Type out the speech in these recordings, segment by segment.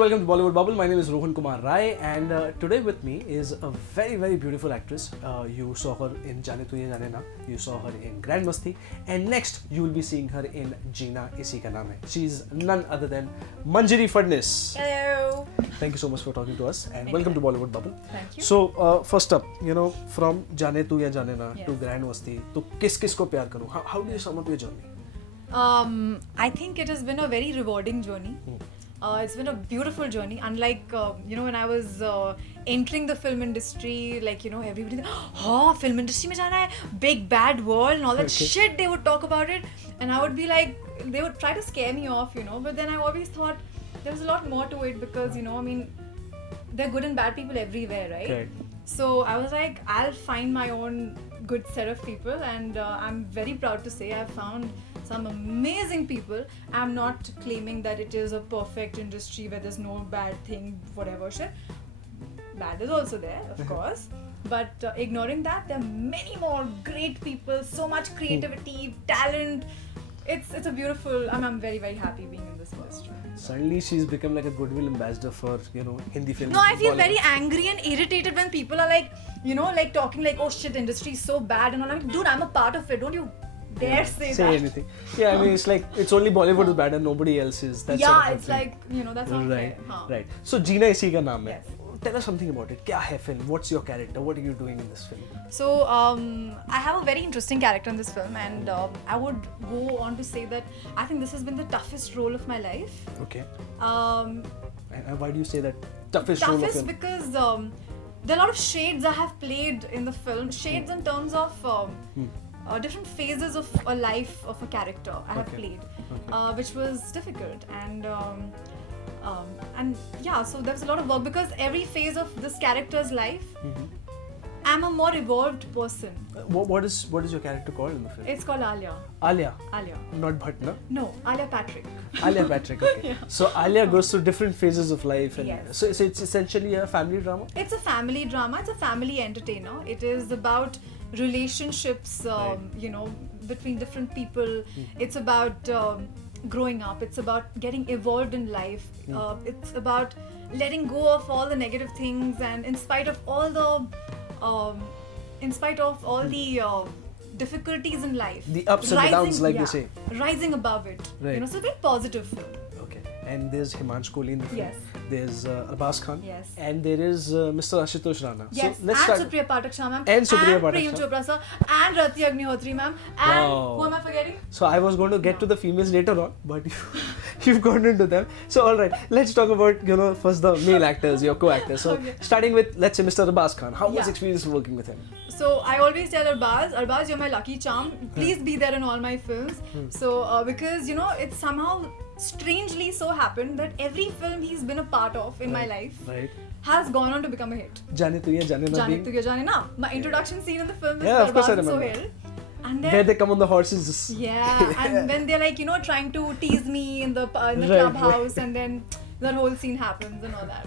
welcome to Bollywood Bubble. My name is Rohan Kumar Rai, and today with me is a very, very beautiful actress. You saw her in Jaane, Naam. You saw her in Grand Masti, and next you will be seeing her in Jeena, Isi Ka Naam Hai. She's none other than Manjari Fadnis. Hello. Thank you so much for talking to us, and welcome to Bollywood Bubble. Thank you. So, first up, from Jaane Jaane Na to Grand Masti, to kis ko pyar karu? How do you sum up your journey? I think it has been a very rewarding journey. It's been a beautiful journey. Unlike, when I was entering the film industry, everybody, film industry mein jana hai, big bad world and all that shit, they would talk about it. And I would be like, they would try to scare me off, but then I always thought there was a lot more to it because, there are good and bad people everywhere, right? Okay. So I was like, I'll find my own good set of people, and I'm very proud to say I've found some amazing people. I'm not claiming that it is a perfect industry where there's no bad thing, whatever shit. Bad is also there, of course. But ignoring that, there are many more great people, so much creativity, talent. It's a beautiful, I'm very, very happy being in this industry. Suddenly she's become like a goodwill ambassador for, Hindi film. No, I feel very angry and irritated when people are like, talking like, oh shit, industry is so bad and all. I'm like, dude, I'm a part of it. Don't you dare say that. Anything. Yeah, I mean, it's like, it's only Bollywood is bad and nobody else is. That's yeah, sort of it's like, that's not right, fair. Huh. Right. So, Jeena Isi Ka Naam Hai. Yes. Tell us something about it. Kya hai film? What's your character? What are you doing in this film? So, I have a very interesting character in this film, and I would go on to say that I think this has been the toughest role of my life. Okay. Um, and why do you say that? Toughest role of toughest film? Because there are a lot of shades I have played in the film. Shades in terms of different phases of a life of a character I have played, which was difficult. And yeah, so there was a lot of work because every phase of this character's life, I'm a more evolved person. What is your character called in the film? It's called Alia. Alia. Alia. Not Bhatt, no? No, Alia Patrick. Alia Patrick, okay. Yeah. So Alia goes through different phases of life. And Yes. so it's essentially a family drama? It's a family drama. It's a family entertainer. It is about relationships, between different people. It's about growing up. It's about getting evolved in life. It's about letting go of all the negative things, and in spite of all the difficulties in life, The ups and the downs, like they say. rising above it. Right. So a very positive film. Okay. And there's Himansh in the film. Yes. There's Arbaaz Khan. Yes. And there is Mr. Ashutosh Rana. Yes, So let's and start. Supriya Pathak Shah ma'am, And Supriya Pathak Prem Shah. Chopra sir, and Rati Agnihotri ma'am, and Wow. who am I forgetting? So I was going to get to the females later on, but you've gone into them. So alright, let's talk about, first the male actors, your co-actors. So starting with, let's say, Mr. Arbaaz Khan. How was experience working with him? So I always tell Arbaaz, you're my lucky charm. Please be there in all my films. So because it's somehow strangely so happened that every film he's been a part of in my life has gone on to become a hit. Jaane Jaane Na Jaane being- Jaane Na. My introduction scene in the film is Yeah, of course I Arbaaz and remember. Sohail. And then Where they come on the horses. Just yeah, and when they're like trying to tease me in the clubhouse, and then that whole scene happens and all that.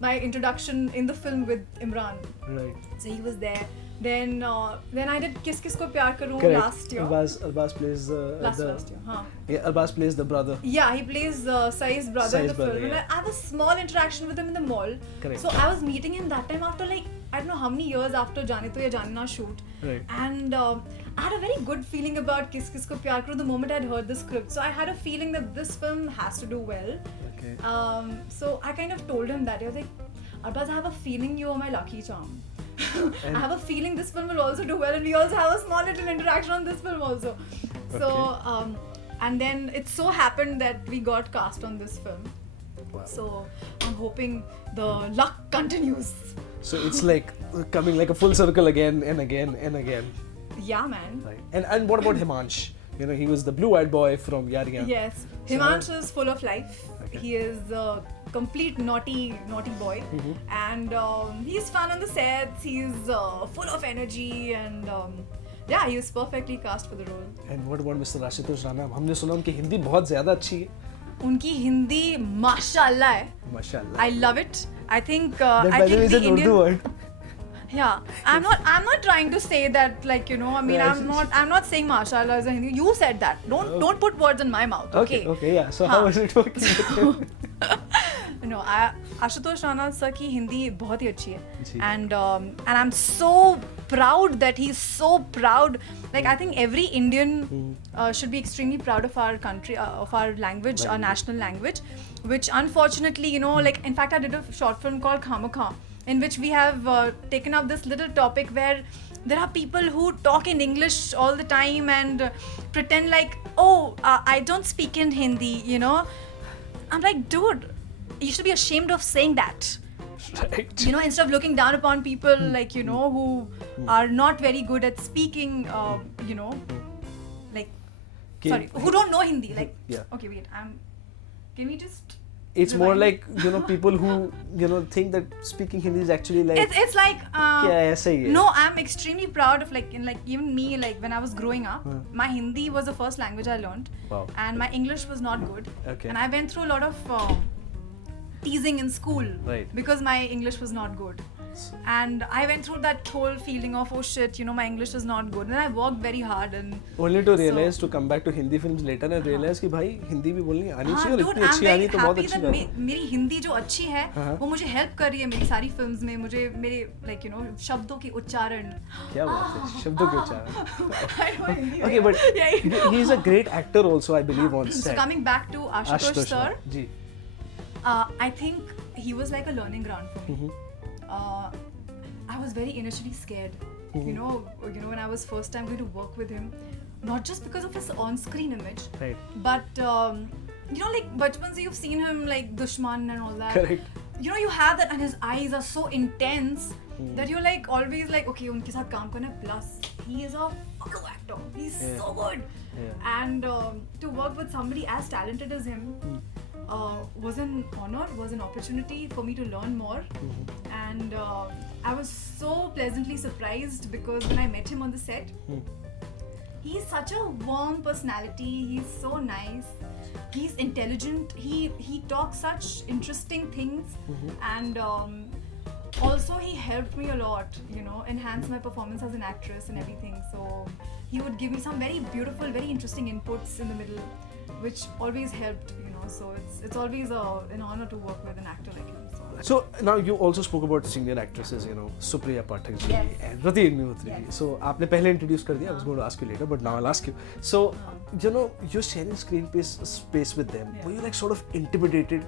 My introduction in the film with Imran. Right. So he was there. Then I did Kis Kis Ko Pyar Karoon Correct. last year. Arbaaz plays Last year. Huh. Yeah, Arbaaz plays the brother. Yeah, he plays Sai's brother in the brother, film. yeah. And I have a small interaction with him in the mall. Correct. So I was meeting him that time after I don't know how many years after Jaane Jaane Na shoot. Right. And I had a very good feeling about Kis Kis Ko Pyar Karoon the moment I'd heard the script. So I had a feeling that this film has to do well. Okay. So I kind of told him that. I was like, Arbaaz, I have a feeling you are my lucky charm. I have a feeling this film will also do well, and we also have a small little interaction on this film also. So, and then it so happened that we got cast on this film. Wow. So I'm hoping the luck continues. So it's like coming like a full circle again and again and again. Yeah, man. Right. And what about Himansh? He was the blue-eyed boy from Yaariyan. Yes. So- Himansh is full of life. Okay. He is a complete naughty boy. And he's fun on the sets. He's full of energy, and yeah, he was perfectly cast for the role. And what about Mr. Ashutosh Rana? हमने सुना उनकी हिंदी बहुत ज़्यादा अच्छी है. उनकी हिंदी माशाल्लाह है. माशाल्लाह. I love it. I think That I by the think way is the an Indian. Urdu word. Yeah, I'm not trying to say that I'm not saying mashallah is a Hindi. You said that. Don't put words in my mouth. Okay. Okay, yeah. So how was it working with him? No, Ashutosh Rana sir की हिंदी बहुत ही अच्छी है, जी. and I'm so proud that he's so proud. Like I think every Indian should be extremely proud of our country, of our language, our national language, which unfortunately, you know, like in fact I did a short film called Khamakha, in which we have taken up this little topic where there are people who talk in English all the time and pretend like, I don't speak in Hindi, you know. I'm like, dude, you should be ashamed of saying that. Right. You know, instead of looking down upon people like, you know, who are not very good at speaking, you know, like, sorry, who don't know Hindi. Like, Yeah. okay, wait, can we just... It's more rewind? like, you know, people who, you know, think that speaking Hindi is actually like, It's like... क्या ऐसा ही है? No, I'm extremely proud of like even me, like when I was growing up, my Hindi was the first language I learned. Wow. And my English was not good. Okay. And I went through a lot of teasing in school. Right. Because my English was not good. And I went through that whole feeling of, oh shit, you know, my English is not good. And I worked very hard and... Only to realize, to come back to Hindi films later and realize कि भाई हिंदी भी बोलनी आनी चाहिए और dude, इतनी अच्छी I'm आनी very तो बहुत happy अच्छी that बात है. मेरी हिंदी जो अच्छी है वो मुझे हेल्प कर रही है मेरी सारी फिल्म्स में. मुझे मेरे like you know शब्दों की उच्चारण. क्या बात है, शब्दों के उच्चारण. I know Hindi. Okay, but he is a great actor also, I believe, on set. So coming back to Ashutosh sir, ji. I think he was like a learning ground for me. I was very initially scared. You know, when I was first time going to work with him, not just because of his on-screen image, Right. but you know, like bachpan se you've seen him like Dushman and all that. Correct. You know, you have that, and his eyes are so intense that you're like always like, okay, unke saath kaam karna hai. Plus, he is a fellow actor. He's so good. Yeah. And to work with somebody as talented as him was an honor, was an opportunity for me to learn more. And I was so pleasantly surprised because when I met him on the set, he's such a warm personality. He's so nice. He's intelligent. He talks such interesting things, and also he helped me a lot. You know, enhance my performance as an actress and everything. So he would give me some very beautiful, very interesting inputs in the middle, which always helped. You know, so it's always an honor to work with an actor like him. So now you also spoke about senior actresses, you know, Supriya Pathak ji and Rati Agnihotri ji. So आपने पहले introduce कर दिया. I was going to ask you later, but now I'll ask you. So you know, you're sharing screen space with them. Were you like sort of intimidated?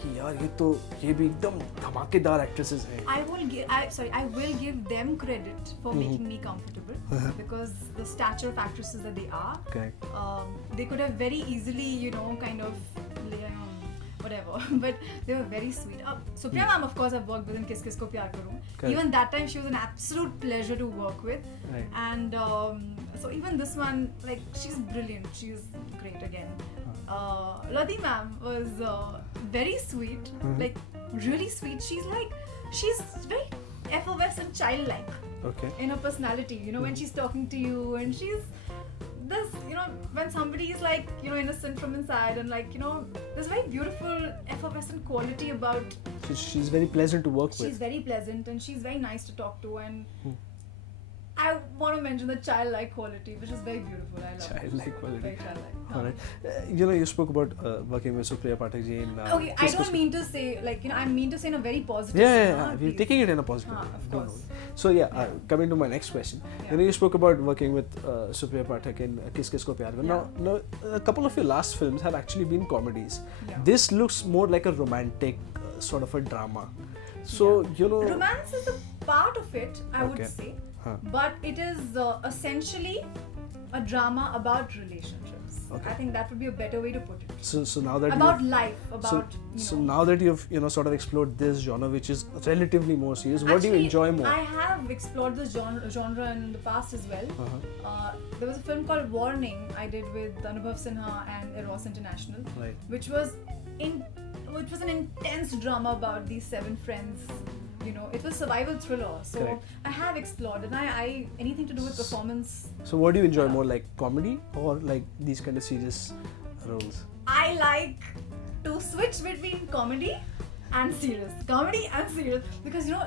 कि यार ये भी एकदम धमाकेदार actresses हैं. I will give them credit for making me comfortable because the stature of actresses that they are. Correct. They could have very easily, you know, kind of whatever, but they were very sweet. Supriya ma'am, of course, I've worked with in Kis Kis Ko Pyar Karoon. Correct. Even that time, she was an absolute pleasure to work with. Right. And so even this one, like, she's brilliant. She's great again. Radhi ma'am was very sweet, like really sweet. She's very effervescent, childlike. Okay. In her personality, you know, when she's talking to you, and she's this, you know, when somebody is like, you know, innocent from inside, and like, you know, there's very beautiful effervescent quality about. She's very pleasant to work with. She's very pleasant and she's very nice to talk to, and I want to mention the childlike quality, which is very beautiful. I love Childlike it. quality. Very childlike. Alright. You know, you spoke about working with Supriya Pathak ji in. Okay, I don't mean to say, like, you know, I mean to say in a very positive Yeah, way. we're taking it in a positive way. Of Don't course. worry. So coming to my next question. Yeah. You know, you spoke about working with Supriya Pathak in Kis Kis Ko Pyar Karo. Now, a couple of your last films have actually been comedies. Yeah. This looks more like a romantic sort of a drama. So, you know. Romance is a part of it, I would Okay. say. But it is essentially a drama about relationships. Okay. I think that would be a better way to put it. So now that About you've- life, about, so you know. now that you've sort of explored this genre, which is relatively more serious, what do you Actually, enjoy more? I have explored this genre in the past as well. There was a film called Warning I did with Anubhav Sinha and Eros International, Right. which was an intense drama about these 7 friends. You know, it was survival thriller. So Correct. I have explored, and I anything to do with performance. So what do you enjoy more, like comedy or like these kind of serious roles? I like to switch between comedy and serious. Because, you know,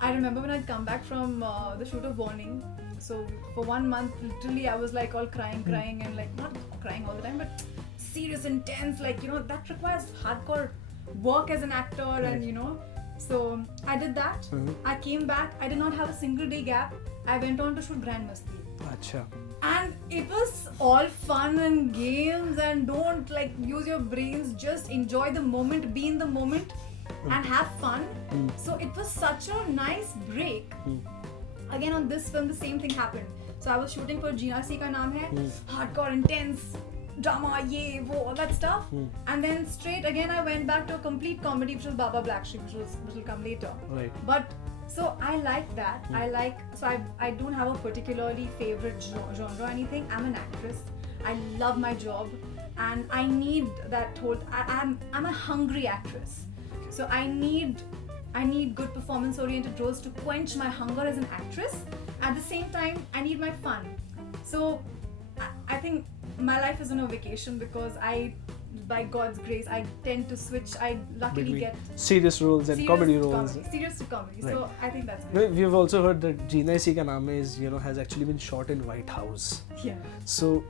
I remember when I'd come back from the shoot of Warning. So for 1 month, literally, I was like all crying and like not crying all the time, but serious, intense. Like, you know, that requires hardcore work as an actor, and so I did that. I came back. I did not have a single day gap. I went on to shoot Grand Masti. Acha. And it was all fun and games, and don't use your brains, just enjoy the moment, be in the moment and have fun. So it was such a nice break. Again, on this film the same thing happened. So I was shooting for Jeena Ka Naam Hai, hardcore, intense drama, all that stuff. And then straight again I went back to a complete comedy, which was Baba Black Sheep, which will come later. Right. But so I like that. I don't have a particularly favorite genre or anything. I'm an actress. I love my job, and I need that whole. I'm a hungry actress, so I need good performance-oriented roles to quench my hunger as an actress. At the same time, I need my fun. So I think my life is on a vacation, because by God's grace, I tend to switch. I luckily get serious roles and comedy roles. Serious to comedy. Right. So I think that's good. We've also heard that Jeena Ka Naam Hai has actually been shot in White House. Yeah. So,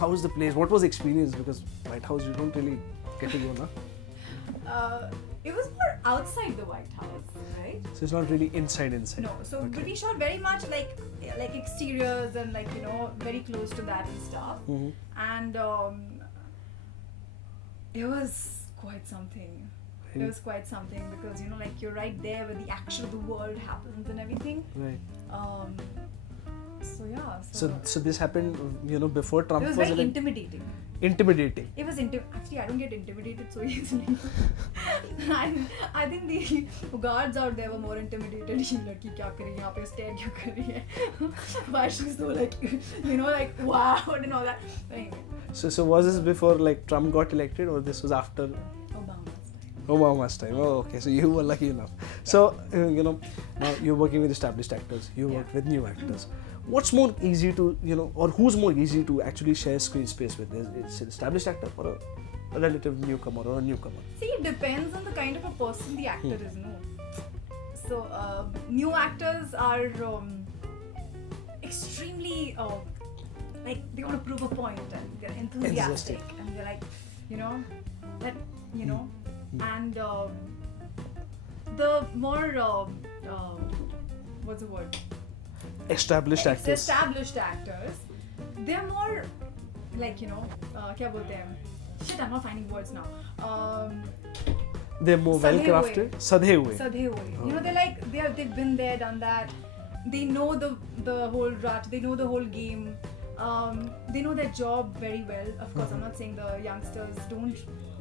how was the place? What was the experience? Because White House, you don't really get to go, na? It was more outside the White House, right? So it's not really inside. No. So we shot very much like exteriors and very close to that and stuff. And it was quite something. It was quite something, because you're right there where the action of the world happens and everything. Right. So yeah. So this happened, before Trump it was was very elected. intimidating. Intimidating. It was actually, I don't get intimidated so easily. I think the guards out there were more intimidated. Ye ladki kya kar rahi hai, yahan pe stare kyun kar rahi hai? Why she's so wow and all that. But anyway. So was this before Trump got elected, or this was after Obama's time? Oh, okay. So you were lucky enough. So now you're working with established actors. You work with new actors. What's more easy to or who's more easy to actually share screen space with? Is it an established actor or a relative newcomer or a newcomer? See, it depends on the kind of a person the actor is. No. So new actors are extremely they want to prove a point, and they're enthusiastic, and they're and the more what's the word? Established actors. Established actors, they're more kya bolte hain? Shit, I'm not finding words now. They're more well crafted. Sadhe hue. They've been there, done that. They know the whole rut. They know the whole game. They know their job very well. Of course, I'm not saying the youngsters don't.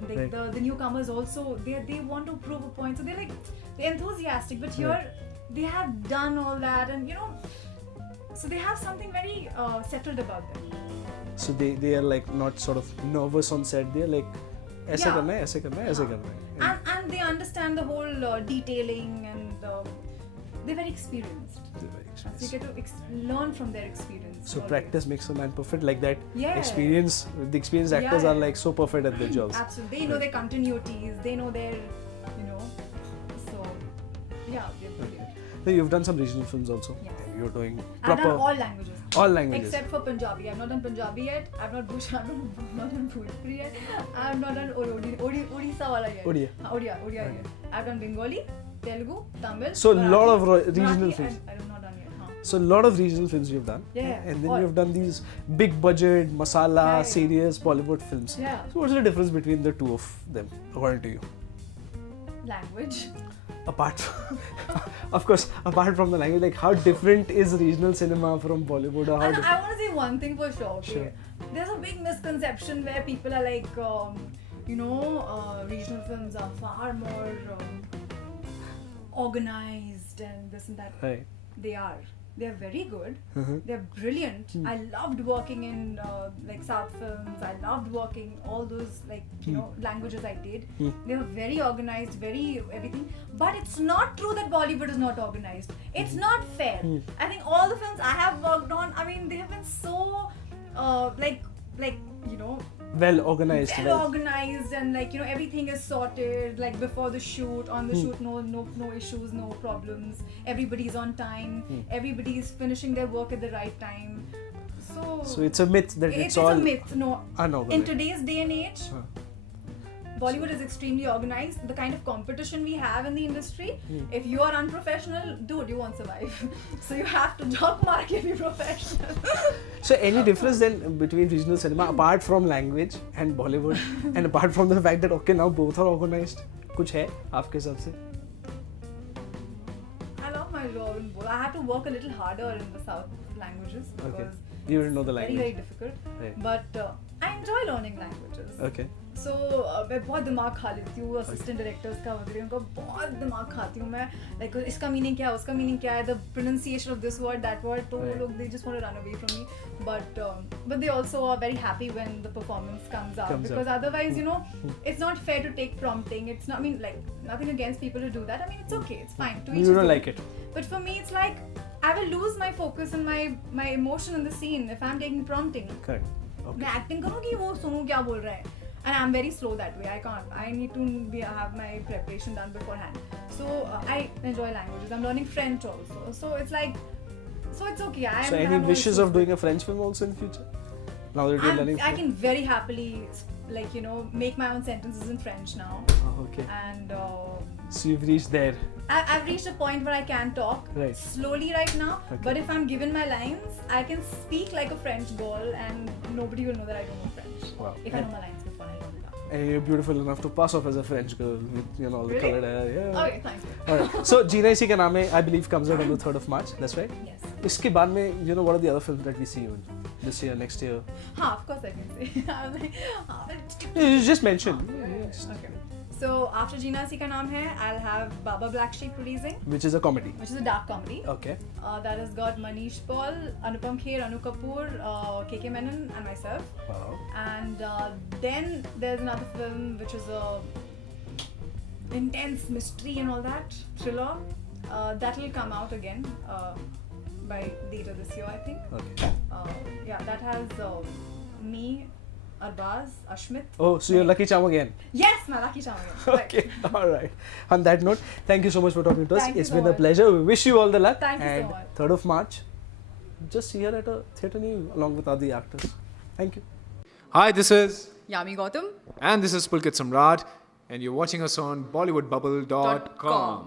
Right. The newcomers also, they want to prove a point. So they're enthusiastic. But here, they have done all that, and so they have something very settled about them. So they are not sort of nervous on set. They're like, aise karna hai, aise karna hai, aise karna hai. And they understand the whole detailing, and they're very experienced. So you get to learn from their experience. So always. practice makes a man perfect, like that. Yeah. The experienced actors are so perfect at their jobs. Absolutely. They know their continuities. They know their, So, yeah, they're brilliant. So you've done some regional films also. Yes. You're doing I've proper. done all languages. All languages. Except for Punjabi. I've not done Punjabi yet. I've not done Bhojpuri yet. I've not done Odisha wala yet. Odia. Odia yet. I've done Bengali, Telugu, Tamil. So a lot of regional Marathi, films. I have not done yet. So a lot of regional films you've done. Yeah. And then you've done these big budget, masala, serious Bollywood films. Yeah. So what's the difference between the two of them, according to you? Language. Apart from the language, how different is regional cinema from Bollywood? Or how different? I want to say one thing for sure. Okay? Sure. There's a big misconception where people are regional films are far more organized and this and that. Right. They are. They're very good. Mm-hmm. They're brilliant. I loved working in South films. I loved working all those languages I did. They were very organized, very everything. But it's not true that Bollywood is not organized. It's not fair. I think all the films I have worked on, they have been so well organized. Organized, and everything is sorted before the shoot, on the shoot, no issues, no problems. Everybody's on time. Everybody's finishing their work at the right time. So it's a myth that it's all a myth. No, unorganized. in today's day and age, Bollywood is extremely organized. The kind of competition we have in the industry, if you are unprofessional, dude, you won't survive. So you have to job market be professional. So any difference then between regional cinema apart from language and Bollywood and apart from the fact that okay now both are organized? कुछ है आपके हिसाब से? I love my job in both. I had to work a little harder in the South languages because You didn't know the language. very difficult. Right. But I enjoy learning languages. Okay. So मैं बहुत दिमाग खा लेती हूँ assistant directors का वगैरह उनका बहुत दिमाग खाती हूँ मैं लाइक इसका मीनिंग क्या है उसका मीनिंग क्या है the pronunciation of this word that word तो वो लोग they just want to run away from me but they also are very happy when the performance comes out because otherwise you know it's not fair to take prompting. It's not, I mean, like, nothing against people who do that. I mean, it's okay, it's fine to each You don't his like own. it. But for me it's like I will lose my focus and my emotion in the scene if I'm taking prompting. Correct. Okay. मैं acting करूँगी वो सुनूँ क्या बोल रहा है and I'm very slow that way. I can't. I need to have my preparation done beforehand. So I enjoy languages. I'm learning French also. So it's like, so it's okay. So any wishes of doing a French film also in future? Now that you're learning I can very happily, like, you know, make my own sentences in French now. Oh, okay. And So you've reached there. I've reached a point where I can talk slowly right now. Okay. But if I'm given my lines, I can speak like a French girl, and nobody will know that I don't know French. Wow. If I know my lines before I learn it out. And you're beautiful enough to pass off as a French girl with, you know, all the Really? colored hair. Yeah. Okay, thank you. Alright. So Jeena इसी का नाम है, I believe comes out on the 3rd of March. That's right. Yes. इसके बाद में, you know, what are the other films that we see you in this year, next year? Of course I can say. I was like, You just mentioned. Yes. okay. So after Jeena Si Ka Naam Hai, I'll have Baba Black Sheep releasing, Which is a comedy. which is a dark comedy. Okay. That has got Manish Paul, Anupam Kher, Anu Kapoor, KK Menon, and myself. Wow. And then there's another film which is a intense mystery and all that thriller. That will come out again by later this year, I think. Okay. Yeah, that has me, Arbaaz, Ashmit. Oh, so you're Lucky Charm again. Yes, my lucky charm again. Okay. All right. On that note, thank you so much for talking to us. Thank you It's so been a much. pleasure. We wish you all the luck. Thank you so and much. 3rd of March, just see her at a theatre near you along with other actors. Thank you. Hi, this is Yami Gautam. and this is Pulkit Samrat, and you're watching us on BollywoodBubble.com.